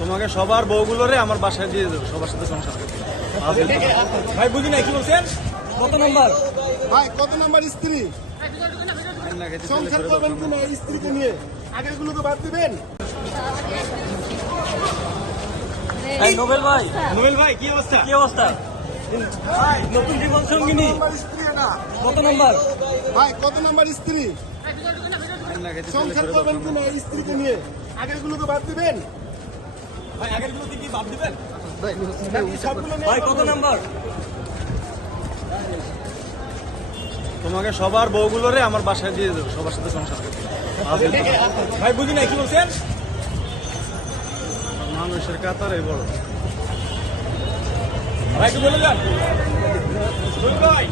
তোমাকে সবার বউগুলোরে আমার বাসায় দিয়ে দেবো, সবার সাথে সংসার করতে। ভাই বুঝি নাই কি বলছেন? কত নাম্বার? ভাই কত নাম্বার স্ত্রী সংসার করবেন কিনা এই স্ত্রীকে নিয়ে? আগের গুলোকে বাদ দিবেন। নোবেল ভাই, নোবেল ভাই কি অবস্থা? কি অবস্থা? ভাই নতুন জীবন সঙ্গিনী নাম্বার স্ত্রী এটা। কত নাম্বার? ভাই কত নাম্বার স্ত্রী সংসার করবেন কিনা এই স্ত্রীকে নিয়ে? আগের গুলোকে বাদ দিবেন। ভাই আগের গুলো কি বাদ দিবেন? নাকি সবগুলো নিয়ে ভাই কত নাম্বার? তোমাকে সবার বউগুলোরে আমার বাসায় দিয়ে দেবো, সবার সাথে সংসার করতে। ভাই বুঝি নাই কি বলছেন? মানুষের কাতারে বড়। ভাই একটু বলে যান। ভাই